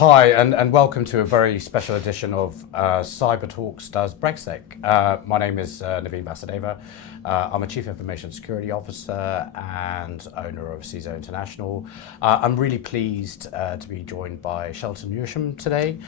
Hi, and welcome to a very special edition of Cybertalks does Brexsec. My name is Naveen Vasudeva. I'm a Chief Information Security Officer and owner of CISO International. I'm really pleased to be joined by Shelton Newsham today.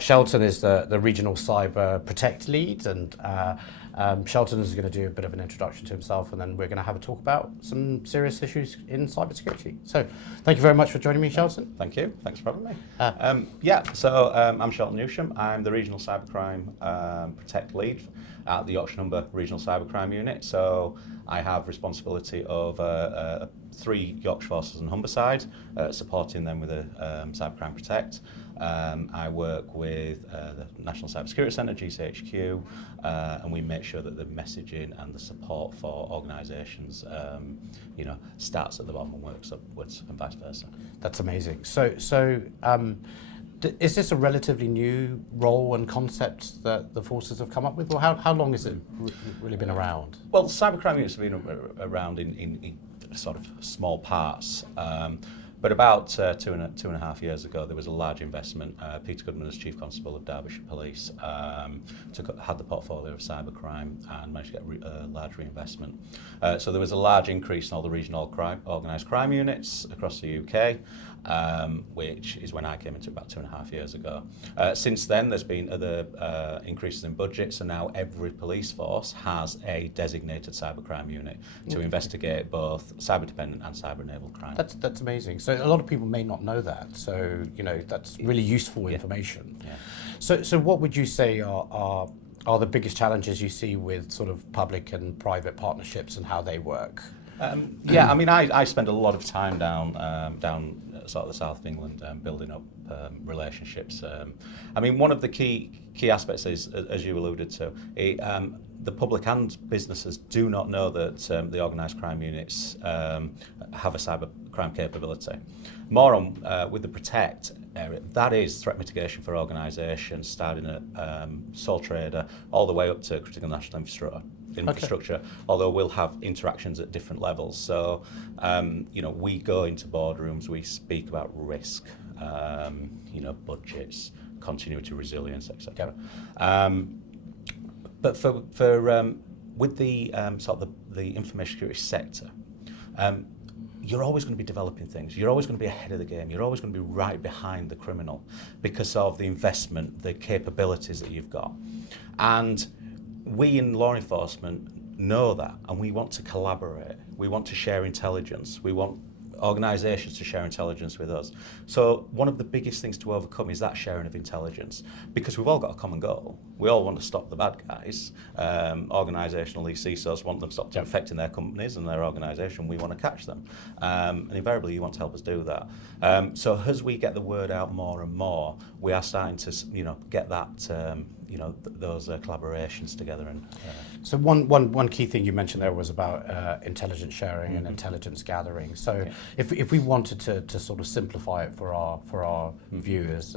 Shelton is the Regional Cyber Protect Lead, and Shelton is going to do a bit of an introduction to himself, and then we're going to have a talk about some serious issues in cybersecurity. So thank you very much for joining me, Shelton. Thank you. Thanks for having me. I'm Shelton Newsham. I'm the Regional Cybercrime Protect Lead at the Yorkshire Humber Regional Cybercrime Unit. So I have responsibility of 3 Yorkshire forces on Humber side, supporting them with a Cybercrime Protect. I work with the National Cybersecurity Centre, GCHQ, and we make sure that the messaging and the support for organisations, starts at the bottom and works upwards, and vice versa. That's amazing. Is this a relatively new role and concept that the forces have come up with, or how long has it really been around? Well, cybercrime units have been around in sort of small parts. But about two and a half years ago, there was a large investment. Peter Goodman, as Chief Constable of Derbyshire Police, had the portfolio of cybercrime and managed to get a large reinvestment. So there was a large increase in all the regional organised crime units across the UK, which is when I came into it about 2.5 years ago. Since then, there's been other increases in budget, so now every police force has a designated cybercrime unit to investigate both cyber-dependent and cyber-enabled crime. That's amazing. So a lot of people may not know that. So that's really useful information. Yeah. So what would you say are the biggest challenges you see with sort of public and private partnerships and how they work? I spend a lot of time down sort of the south of England building up relationships. One of the key aspects is, as you alluded to, the public and businesses do not know that the organised crime units have a cyber crime capability. More on with the Protect area, that is threat mitigation for organisations, starting at sole trader all the way up to critical national infrastructure, although we'll have interactions at different levels. So, we go into boardrooms, we speak about risk, budgets, continuity, resilience, etc. But for with the sort of the information security sector, you're always going to be developing things. You're always going to be ahead of the game. You're always going to be right behind the criminal because of the investment, the capabilities that you've got. And we in law enforcement know that, and we want to collaborate. We want to share intelligence. We want organisations to share intelligence with us. So one of the biggest things to overcome is that sharing of intelligence, because we've all got a common goal. We all want to stop the bad guys. Organisationally, CISOs want them stopped affecting their companies and their organisation. We want to catch them. And invariably, you want to help us do that. So as we get the word out more and more, we are starting to, get that, those collaborations together. And so one key thing you mentioned there was about intelligence sharing and intelligence gathering. So if we wanted to sort of simplify it for our viewers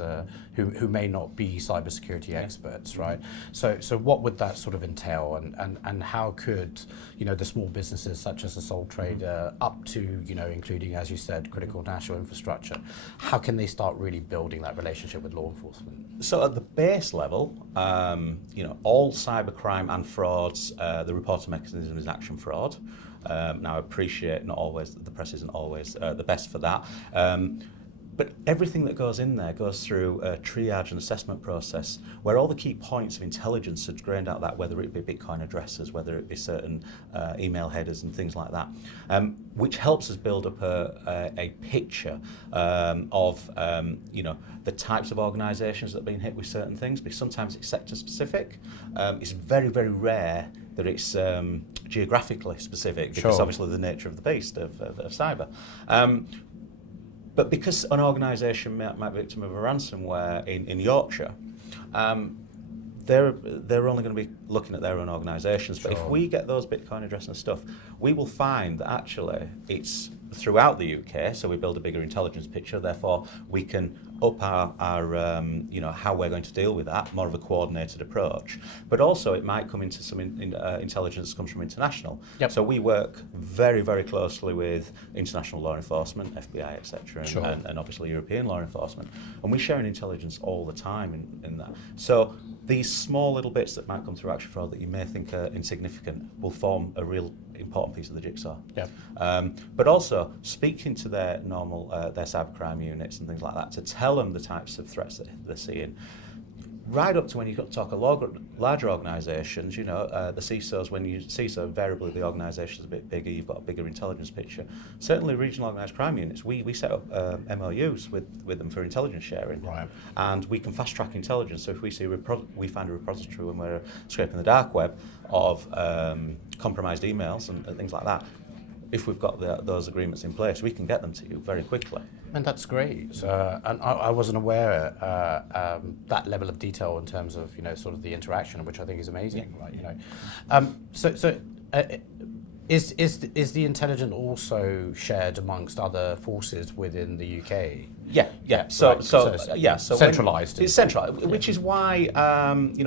who may not be cybersecurity experts, right? So what would that sort of entail, and how could the small businesses such as the sole trader up to including, as you said, critical national infrastructure, how can they start really building that relationship with law enforcement? So at the base level, all cybercrime and frauds, the reporting mechanism is action fraud. Now I appreciate not always, the press isn't always the best for that. But everything that goes in there goes through a triage and assessment process where all the key points of intelligence are grained out that, whether it be Bitcoin addresses, whether it be certain email headers and things like that, which helps us build up a picture of the types of organisations that have been hit with certain things, because sometimes it's sector specific. It's very, very rare that it's geographically specific, because obviously the nature of the beast of cyber. But because an organisation might be victim of a ransomware in Yorkshire, they're only going to be looking at their own organisations. But if we get those Bitcoin addresses and stuff, we will find that actually it's throughout the UK, so we build a bigger intelligence picture. Therefore, we can up our how we're going to deal with that, more of a coordinated approach. But also, it might come into some intelligence that comes from international. Yep. So we work very, very closely with international law enforcement, FBI, etc., Sure. and obviously European law enforcement, and we share intelligence all the time in that. So these small little bits that might come through action fraud that you may think are insignificant will form a real important piece of the jigsaw. Yep. But also speaking to their normal their cybercrime units and things like that to tell them the types of threats that they're seeing. Right up to when you talk larger organisations, the CISOs, when you CISO, invariably the organisation's a bit bigger, you've got a bigger intelligence picture. Certainly regional organised crime units, we set up MOUs with them for intelligence sharing. Right. And we can fast track intelligence, so if we see we find a repository when we're scraping the dark web of compromised emails and things like that, if we've got those agreements in place, we can get them to you very quickly. And that's great. And I wasn't aware that level of detail in terms of sort of the interaction, which I think is amazing. Right? Is the intelligence also shared amongst other forces within the UK? Yeah. So centralised. It's centralised, which is why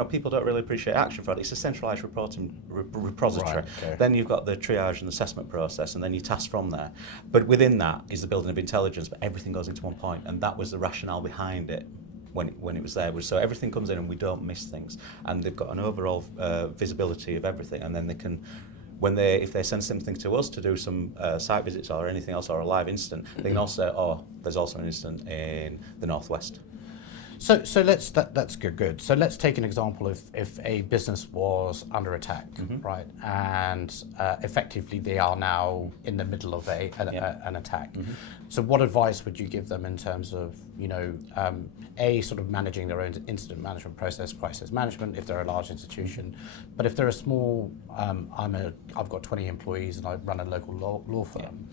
people don't really appreciate action fraud. It's a centralised reporting repository. Right, okay. Then you've got the triage and assessment process, and then you task from there. But within that is the building of intelligence. But everything goes into one point, and that was the rationale behind it. When it was there, so everything comes in and we don't miss things, and they've got an overall visibility of everything, and then they can. If they send something to us to do some site visits or anything else or a live incident, they can also say, there's also an incident in the Northwest. So that's good. So let's take an example. If a business was under attack, right, and effectively they are now in the middle of an attack. So what advice would you give them in terms of sort of managing their own incident management process, crisis management if they're a large institution, but if they're a small, I've got 20 employees and I run a local law firm,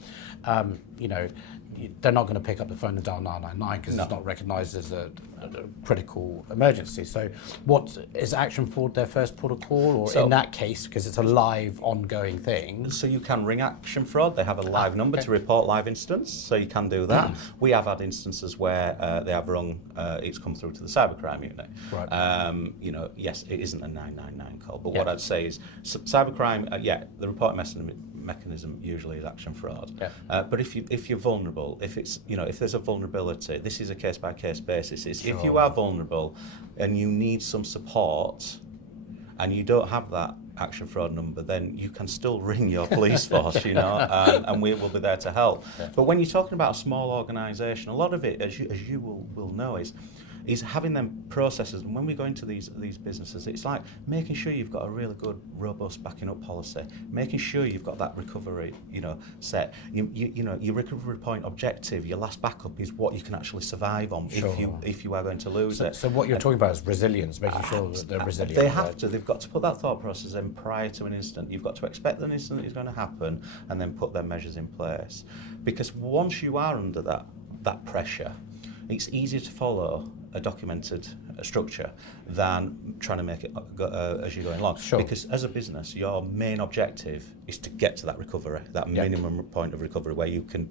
they're not going to pick up the phone and dial 999 because it's not recognised as a critical emergency. So what is action fraud their first port of call, or in that case, because it's a live ongoing thing? So you can ring action fraud. They have a live number to report live incidents, so you can do that. We have had instances where they have rung, it's come through to the cybercrime unit. Right. Yes, it isn't a 999 call, but what I'd say is cybercrime, the reporting mechanism usually is action fraud. But if you're vulnerable, if there's a vulnerability, this is a case by case basis. If you are vulnerable and you need some support and you don't have that action fraud number, then you can still ring your police force, and we will be there to help. But when you're talking about a small organisation, a lot of it, as you will know, is having them processes. And when we go into these businesses, it's like making sure you've got a really good, robust backing up policy, making sure you've got that recovery, set. Your recovery point objective, your last backup is what you can actually survive on if you are going to lose it. So what you're talking about is resilience, making sure that they're resilient. They have to. They've got to put that thought process in prior to an incident. You've got to expect that an incident is going to happen and then put their measures in place. Because once you are under that pressure, it's easier to follow a documented structure than trying to make it as you're going along. Because as a business, your main objective is to get to that recovery, that minimum point of recovery where you can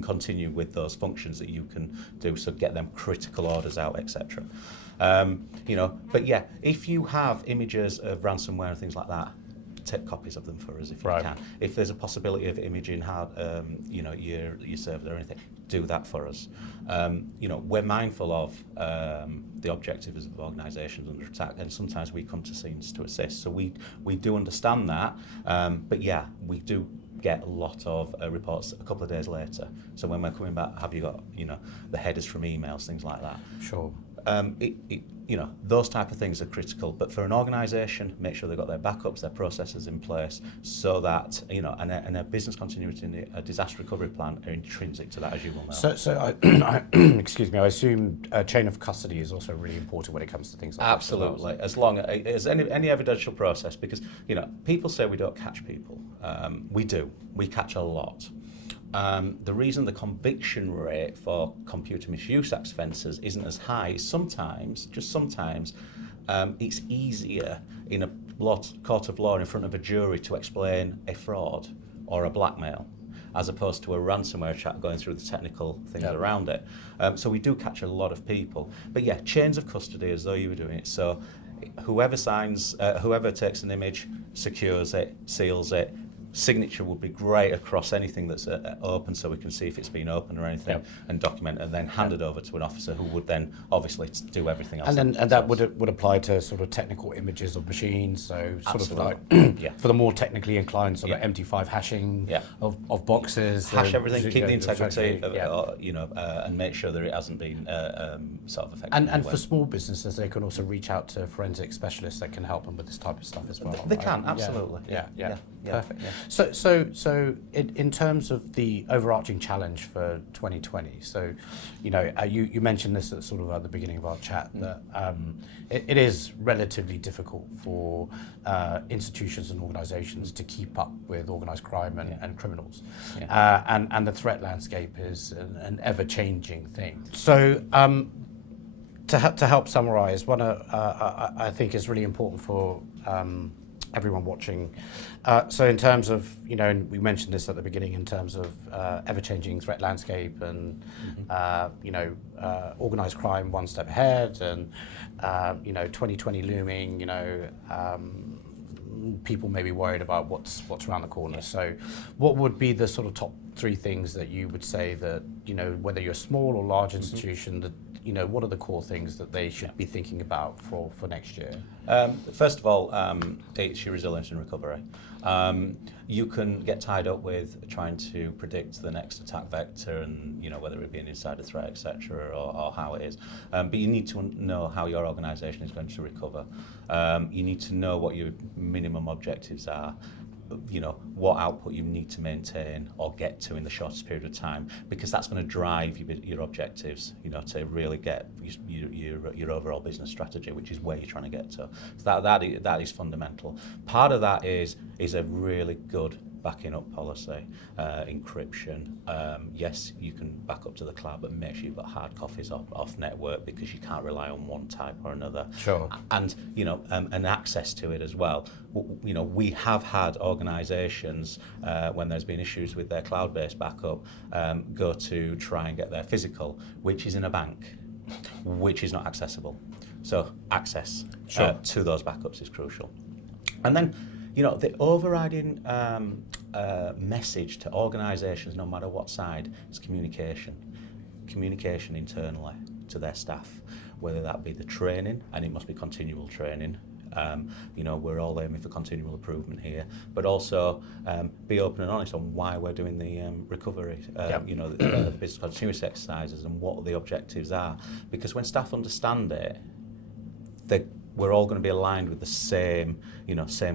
continue with those functions that you can do, so get them critical orders out, etc. But if you have images of ransomware and things like that, take copies of them for us if you can. If there's a possibility of imaging your server or anything, do that for us. We're mindful of the objectives of organisations under attack, and sometimes we come to scenes to assist. So we do understand that, but we do get a lot of reports a couple of days later. So when we're coming back, have you got the headers from emails, things like that? Sure. Those type of things are critical. But for an organisation, make sure they've got their backups, their processes in place, so that and a business continuity and a disaster recovery plan are intrinsic to that, as you will know. So excuse me. I assume a chain of custody is also really important when it comes to things like Absolutely, as long as any evidential process, because people say we don't catch people. We do. We catch a lot. The reason the conviction rate for computer misuse offences isn't as high is sometimes, it's easier in a court of law in front of a jury to explain a fraud or a blackmail. as opposed to a ransomware attack going through the technical things around it. So we do catch a lot of people. But yeah, chains of custody as though you were doing it. So whoever takes an image, secures it, seals it. Signature would be great across anything that's open, so we can see if it's been opened or anything, and document, and then hand it over to an officer who would then obviously do everything else. And that would apply to sort of technical images of machines, so sort of like for the more technically inclined, sort of MD5 hashing of boxes. Hash everything, keep the integrity, and make sure that it hasn't been sort of affected. And for small businesses, they can also reach out to forensic specialists that can help them with this type of stuff as well. They can, absolutely. Yeah. Perfect. Yeah. So in terms of the overarching challenge for 2020, so you mentioned this at sort of at the beginning of our chat that it is relatively difficult for institutions and organisations to keep up with organised crime and criminals, and the threat landscape is an ever-changing thing. So. To help summarise, one I think is really important for everyone watching. So in terms of, and we mentioned this at the beginning, in terms of ever-changing threat landscape and, organised crime one step ahead and, 2020 looming, people may be worried about what's around the corner. So what would be the sort of top 3 things that you would say that, whether you're a small or large institution, that what are the core things that they should be thinking about for next year? First of all, it's your resilience and recovery. You can get tied up with trying to predict the next attack vector and whether it be an insider threat, etc., or how it is. But you need to know how your organisation is going to recover. You need to know what your minimum objectives are. What output you need to maintain or get to in the shortest period of time, because that's going to drive your objectives, to really get your overall business strategy, which is where you're trying to get to. So that is fundamental. Part of that is a really good backing up policy, encryption. Yes, you can back up to the cloud, but make sure you've got hard copies off network, because you can't rely on one type or another. Sure. And and access to it as well. We have had organisations when there's been issues with their cloud-based backup go to try and get their physical, which is in a bank, which is not accessible. So access to those backups is crucial. And then the overriding message to organisations, no matter what side, is communication. Communication internally to their staff, whether that be the training, and it must be continual training. We're all aiming for continual improvement here, but also be open and honest on why we're doing the recovery, the business continuity exercises and what the objectives are. Because when staff understand it, we're all going to be aligned with the same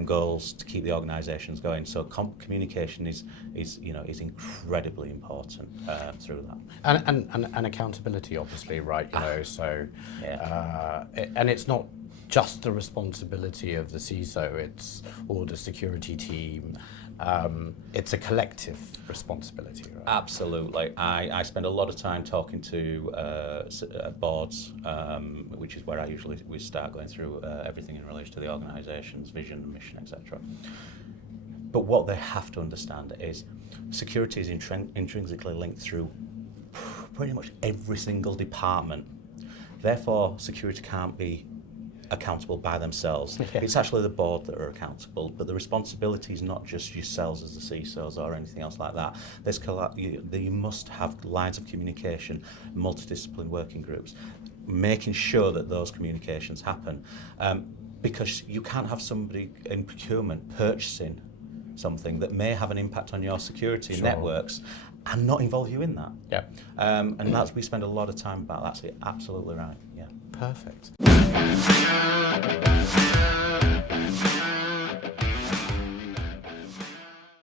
goals to keep the organisations going. So communication is incredibly important through that. And accountability, obviously, right? And it's not just the responsibility of the CISO, or the security team. It's a collective responsibility, right? Absolutely. I spend a lot of time talking to boards, which is where we start going through everything in relation to the organisation's vision, mission, etc. But what they have to understand is security is intrinsically linked through pretty much every single department. Therefore, security can't be accountable by themselves. It's actually the board that are accountable, but the responsibility is not just yourselves as the CISOs or anything else like that. You must have lines of communication, multidisciplinary working groups, making sure that those communications happen, because you can't have somebody in procurement purchasing something that may have an impact on your security networks and not involve you in that. And we spend a lot of time about that, so you're absolutely right. Perfect.